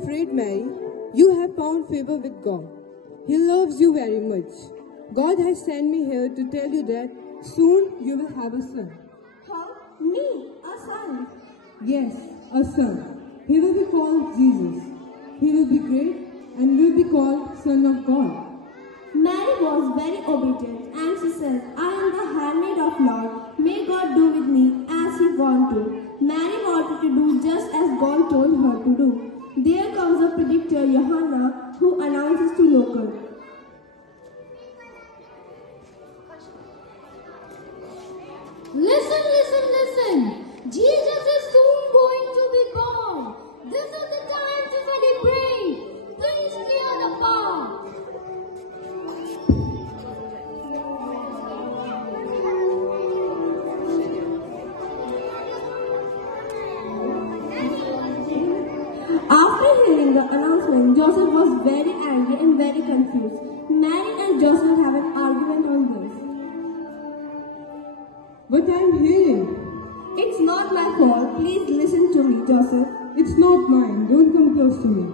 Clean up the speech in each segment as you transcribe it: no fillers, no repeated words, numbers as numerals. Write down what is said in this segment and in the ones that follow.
afraid, Mary. You have found favor with God. He loves you very much. God has sent me here to tell you that soon you will have a son. How? Me? A son? Yes, a son. He will be called Jesus. He will be great and will be called Son of God. Mary was very obedient and she said, I am the handmaid of Lord. May God do with me as He want to. Mary wanted to do just as God told her to do. There comes the predictor Johanna who announces to local. Listen, listen, listen. Jesus is soon going to be born. This is the time to celebrate. Please clear the path. After hearing the announcement, Joseph was very angry and very confused. Mary and Joseph have an argument on this. But I'm hearing. It's not my fault. Please listen to me, Joseph. It's not mine. Don't come close to me.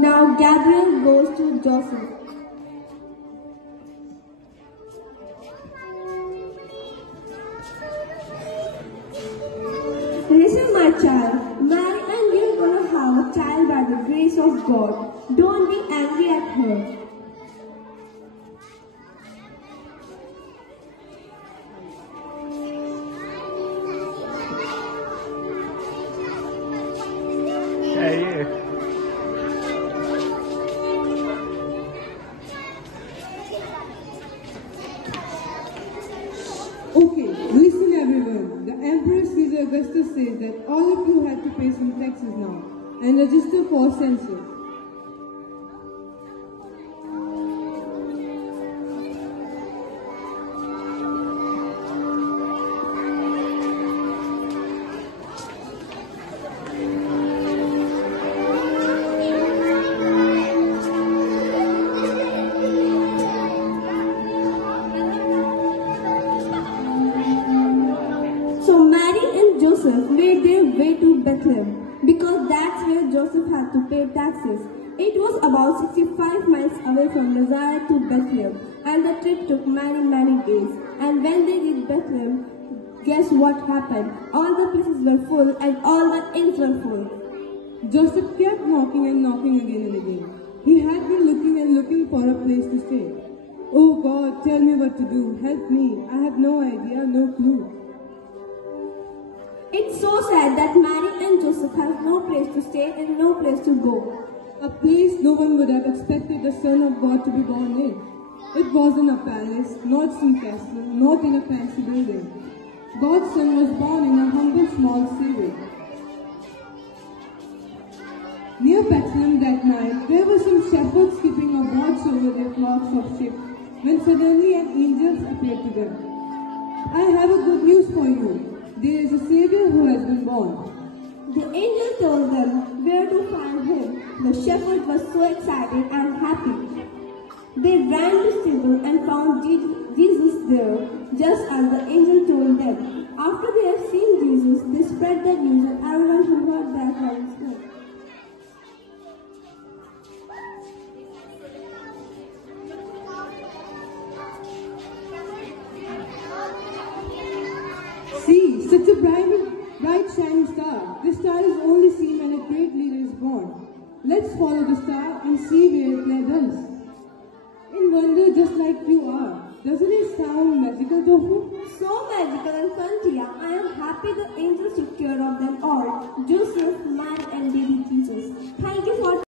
Now Gabriel goes to Joseph. Listen, my child. Mary and you are going to have a child by the grace of God. Don't be angry at her. Okay, listen everyone. The Emperor Caesar Augustus says that all of you have to pay some taxes now and register for census. So Mary and Joseph made their way to Bethlehem because that's where Joseph had to pay taxes. It was about 65 miles away from Nazareth to Bethlehem, and the trip took many days. And when they reached Bethlehem, guess what happened? All the places were full and all the inns were full. Joseph kept knocking and knocking again and again. He had been looking and looking for a place to stay. Oh God, tell me what to do. Help me. I have no idea, no clue. It's so sad that Mary and Joseph have no place to stay and no place to go. A place no one would have expected the Son of God to be born in. It wasn't a palace, not some castle, not in a fancy building. God's Son was born in a humble small stable. Near Bethlehem that night, there were some shepherds keeping a watch over their flocks of sheep when suddenly an angel appeared to them. I have a good news for you. There is a Savior who has been born. The angel told them where to find him. The shepherds were so excited and happy. They ran to the stable and found Jesus there, just as the angel told them. After they have seen Jesus, they spread the news and everyone who heard that had spread. See, such a bright shining star. This star is only seen when a great leader is born. Let's follow the star and see where it led us. In wonder just like you are. Doesn't it sound magical, Tofu? So magical and fun, Tia. I am happy the angels took care of them all. Joseph, Mary, and baby Jesus. Thank you for